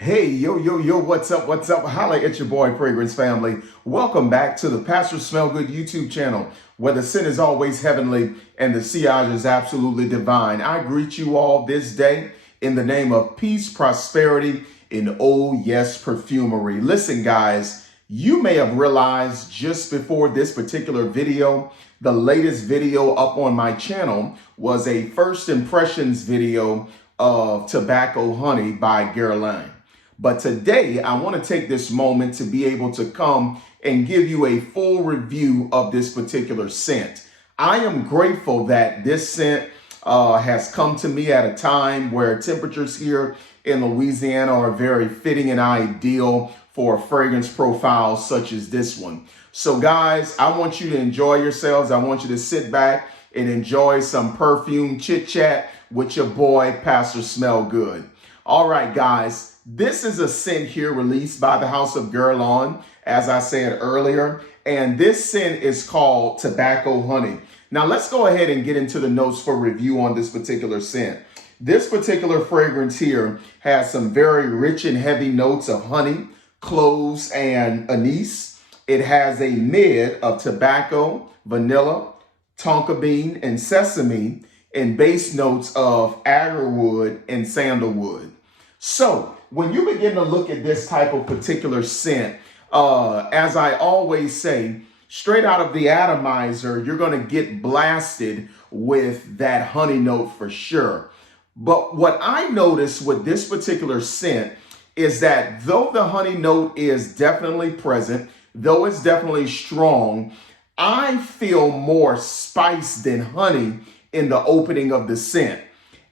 Hey, yo, what's up? What's up? Holla at your boy, Fragrance Family. Welcome back to the Pastor Smell Good YouTube channel, where the scent is always heavenly and the sillage is absolutely divine. I greet you all this day in the name of peace, prosperity, and oh yes, perfumery. Listen, guys, you may have realized just before this particular video, the latest video up on my channel was a first impressions video of Tobacco Honey by Guerlain. But today, I want to take this moment to be able to come and give you a full review of this particular scent. I am grateful that this scent has come to me at a time where temperatures here in Louisiana are very fitting and ideal for a fragrance profile such as this one. So guys, I want you to enjoy yourselves. I want you to sit back and enjoy some perfume chit chat with your boy, Pastor Smell Good. All right, guys. This is a scent here released by the House of Guerlain, as I said earlier, and this scent is called Tobacco Honey. Now let's go ahead and get into the notes for review on this particular scent. This particular fragrance here has some very rich and heavy notes of honey, cloves, and anise. It has a mid of tobacco, vanilla, tonka bean, and sesame, and base notes of agarwood and sandalwood. So when you begin to look at this type of particular scent, as I always say, straight out of the atomizer, you're going to get blasted with that honey note for sure. But what I noticed with this particular scent is that though the honey note is definitely present, though it's definitely strong, I feel more spice than honey in the opening of the scent.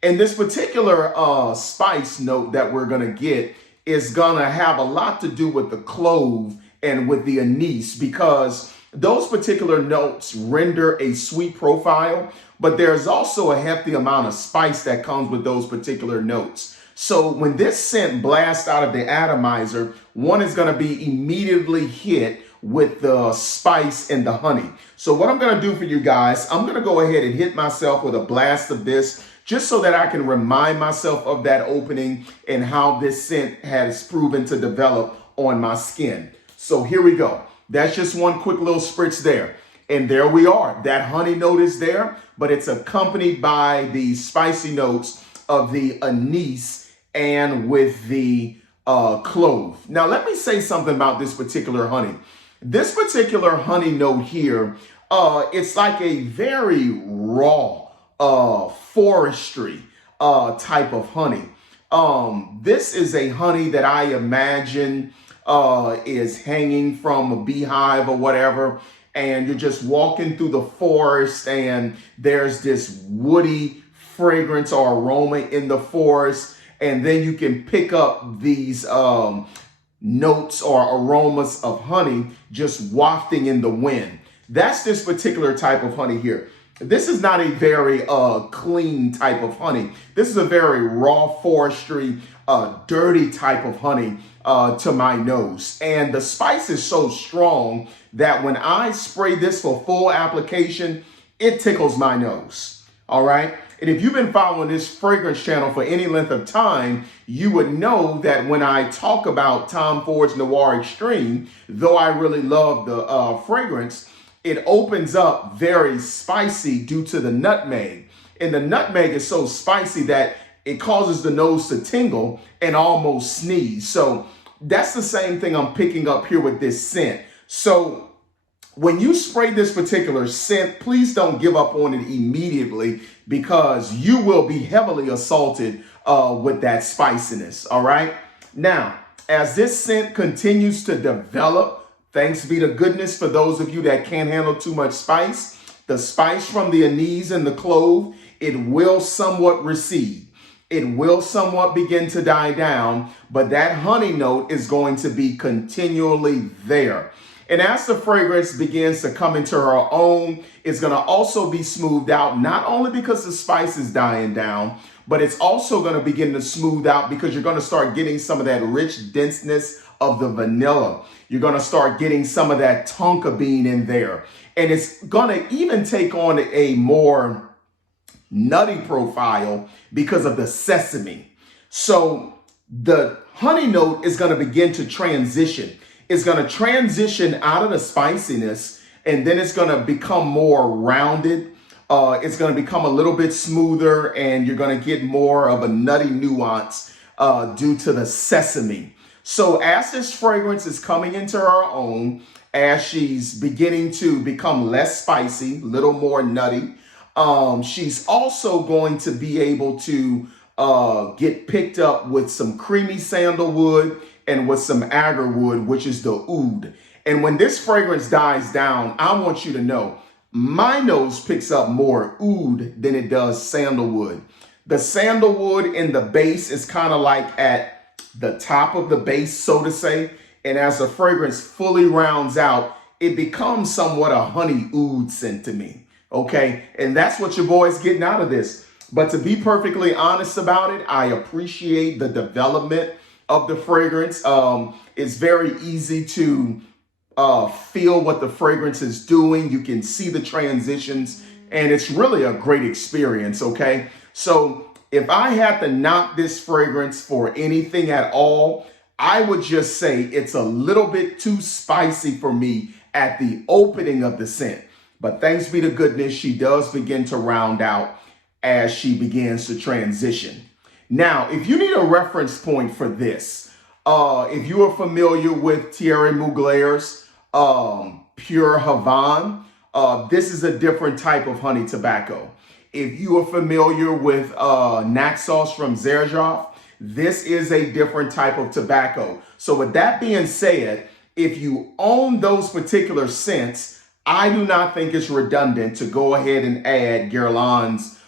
And this particular spice note that we're going to get is going to have a lot to do with the clove and with the anise, because those particular notes render a sweet profile, but there's also a hefty amount of spice that comes with those particular notes. So when this scent blasts out of the atomizer, one is going to be immediately hit with the spice and the honey. So what I'm going to do for you guys, I'm going to go ahead and hit myself with a blast of this, just so that I can remind myself of that opening and how this scent has proven to develop on my skin. So here we go. That's just one quick little spritz there. And there we are. That honey note is there, but it's accompanied by the spicy notes of the anise and with the clove. Now, let me say something about this particular honey. This particular honey note here, it's like a very raw, forestry type of honey. This is a honey that I imagine is hanging from a beehive or whatever, and you're just walking through the forest and there's this woody fragrance or aroma in the forest, and then you can pick up these notes or aromas of honey just wafting in the wind. That's this particular type of honey here. This is not a very clean type of honey. This is a very raw forestry, dirty type of honey to my nose. And the spice is so strong that when I spray this for full application, it tickles my nose. All right. And if you've been following this fragrance channel for any length of time, you would know that when I talk about Tom Ford's Noir Extreme, though I really love the fragrance, it opens up very spicy due to the nutmeg. And the nutmeg is so spicy that it causes the nose to tingle and almost sneeze. So that's the same thing I'm picking up here with this scent. So when you spray this particular scent, please don't give up on it immediately, because you will be heavily assaulted with that spiciness. All right. Now, as this scent continues to develop, thanks be to goodness for those of you that can't handle too much spice, the spice from the anise and the clove, it will somewhat recede. It will somewhat begin to die down, but that honey note is going to be continually there. And as the fragrance begins to come into her own, it's going to also be smoothed out, not only because the spice is dying down, but it's also going to begin to smooth out because you're going to start getting some of that rich denseness of the vanilla. You're going to start getting some of that tonka bean in there. And it's going to even take on a more nutty profile because of the sesame. So the honey note is going to begin to transition. It's going to transition out of the spiciness, and then it's going to become more rounded. It's going to become a little bit smoother, and you're going to get more of a nutty nuance due to the sesame. So as this fragrance is coming into her own, as she's beginning to become less spicy, a little more nutty, she's also going to be able to get picked up with some creamy sandalwood and with some agarwood, which is the oud. And when this fragrance dies down, I want you to know, my nose picks up more oud than it does sandalwood. The sandalwood in the base is kind of like at the top of the base, so to say. And as the fragrance fully rounds out, it becomes somewhat a honey oud scent to me. Okay. And that's what your boy's getting out of this. But to be perfectly honest about it, I appreciate the development of the fragrance. It's very easy to feel what the fragrance is doing. You can see the transitions, and it's really a great experience. Okay. So if I had to knock this fragrance for anything at all, I would just say it's a little bit too spicy for me at the opening of the scent. But thanks be to goodness, she does begin to round out as she begins to transition. Now, if you need a reference point for this, if you are familiar with Thierry Mugler's Pure Havane, this is a different type of honey tobacco. If you are familiar with Naxos from Xerjoff, this is a different type of tobacco. So with that being said, if you own those particular scents, I do not think it's redundant to go ahead and add Guerlain's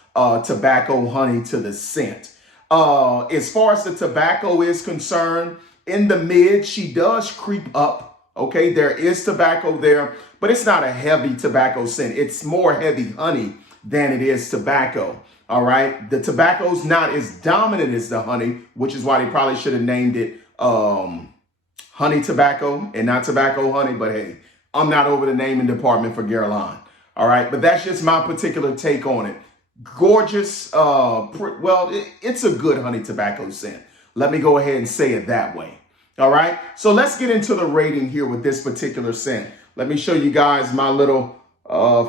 tobacco honey to the scent. As far as the tobacco is concerned, in the mid, she does creep up. Okay, there is tobacco there, but it's not a heavy tobacco scent. It's more heavy honey than it is tobacco. All right. The tobacco's not as dominant as the honey, which is why they probably should have named it honey tobacco and not tobacco honey. But hey, I'm not over the naming department for Guerlain. All right. But that's just my particular take on it. Gorgeous. It's a good honey tobacco scent. Let me go ahead and say it that way. All right. So let's get into the rating here with this particular scent. Let me show you guys my little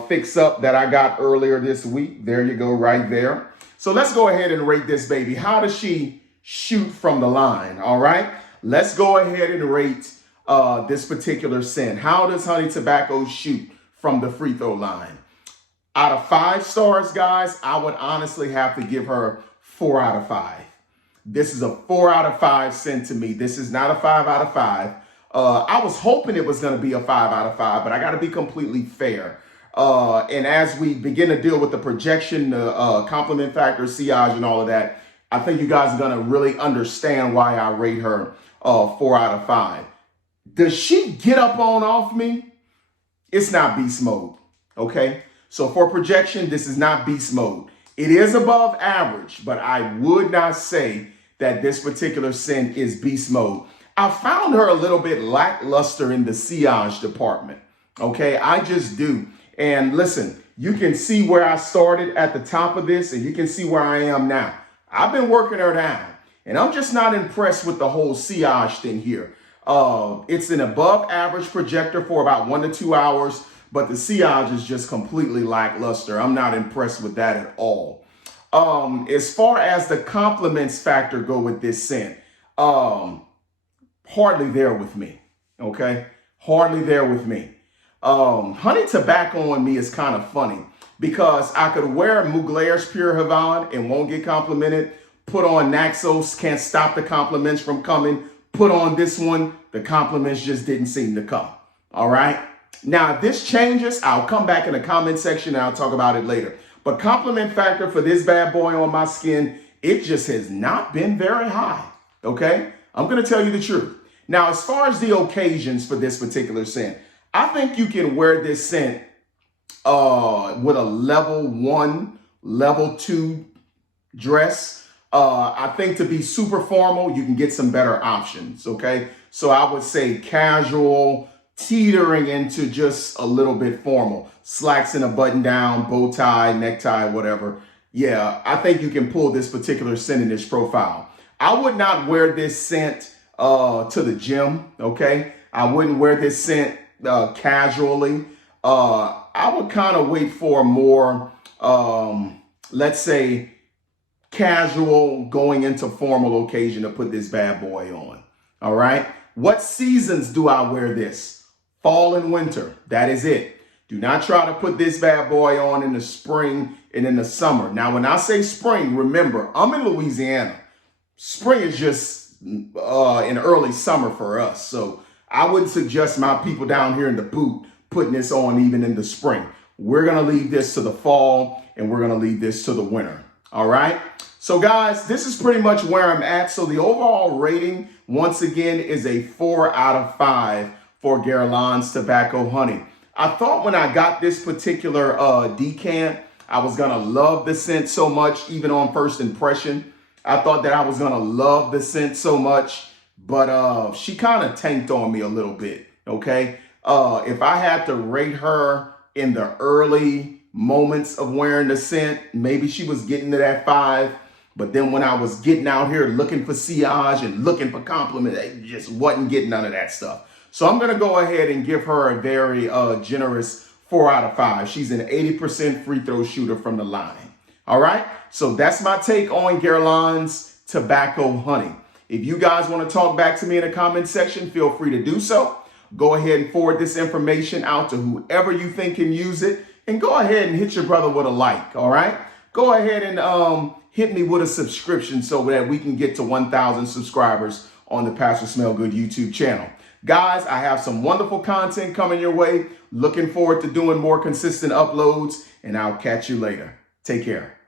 fix up that I got earlier this week. There you go, right there. So let's go ahead and rate this baby. How does she shoot from the line? All right. Let's go ahead and rate this particular scent. How does honey tobacco shoot from the free throw line? Out of 5 stars, guys, I would honestly have to give her 4 out of 5. This is a 4 out of 5 scent to me. This is not a 5 out of 5. I was hoping it was going to be a 5 out of 5, but I got to be completely fair. And as we begin to deal with the projection, the compliment factor, sillage, and all of that, I think you guys are going to really understand why I rate her 4 out of 5. Does she get up on off me? It's not beast mode. Okay. So for projection, this is not beast mode. It is above average, but I would not say that this particular scent is beast mode. I found her a little bit lackluster in the sillage department. Okay, I just do. And listen, you can see where I started at the top of this, and you can see where I am now. I've been working her down, and I'm just not impressed with the whole sillage thing here. It's an above average projector for about 1 to 2 hours, but the sillage is just completely lackluster. I'm not impressed with that at all. As far as the compliments factor go with this scent, hardly there with me. Okay, hardly there with me. Honey tobacco on me is kind of funny because I could wear Mugler's Pure Havane and won't get complimented. Put on Naxos, can't stop the compliments from coming. Put on this one, the compliments just didn't seem to come. All right. Now, if this changes, I'll come back in the comment section and I'll talk about it later. But compliment factor for this bad boy on my skin, it just has not been very high. Okay. I'm going to tell you the truth. Now, as far as the occasions for this particular scent, I think you can wear this scent with a level 1, level 2 dress. I think to be super formal, you can get some better options. Okay. So I would say casual, teetering into just a little bit formal. Slacks and a button down, bow tie, necktie, whatever. Yeah, I think you can pull this particular scent in this profile. I would not wear this scent to the gym, okay? I wouldn't wear this scent casually. I would kind of wait for a more, let's say, casual going into formal occasion to put this bad boy on. All right. What seasons do I wear this? Fall and winter. That is it. Do not try to put this bad boy on in the spring and in the summer. Now, when I say spring, remember, I'm in Louisiana. Spring is just in early summer for us. So I wouldn't suggest my people down here in the boot putting this on even in the spring. We're going to leave this to the fall, and we're going to leave this to the winter. All right. So guys, this is pretty much where I'm at. So the overall rating, once again, is a 4 out of 5 for Guerlain's Tobacco Honey. I thought when I got this particular decant, I was going to love the scent so much, even on first impression. I thought that I was going to love the scent so much, but she kind of tanked on me a little bit, okay? If I had to rate her in the early moments of wearing the scent, maybe she was getting to that 5. But then when I was getting out here looking for sillage and looking for compliments, I just wasn't getting none of that stuff. So I'm going to go ahead and give her a very generous 4 out of 5. She's an 80% free throw shooter from the line. All right. So that's my take on Guerlain's Tobacco Honey. If you guys want to talk back to me in the comment section, feel free to do so. Go ahead and forward this information out to whoever you think can use it. And go ahead and hit your brother with a like, all right? Go ahead and hit me with a subscription so that we can get to 1,000 subscribers on the Pastor Smell Good YouTube channel. Guys, I have some wonderful content coming your way. Looking forward to doing more consistent uploads, and I'll catch you later. Take care.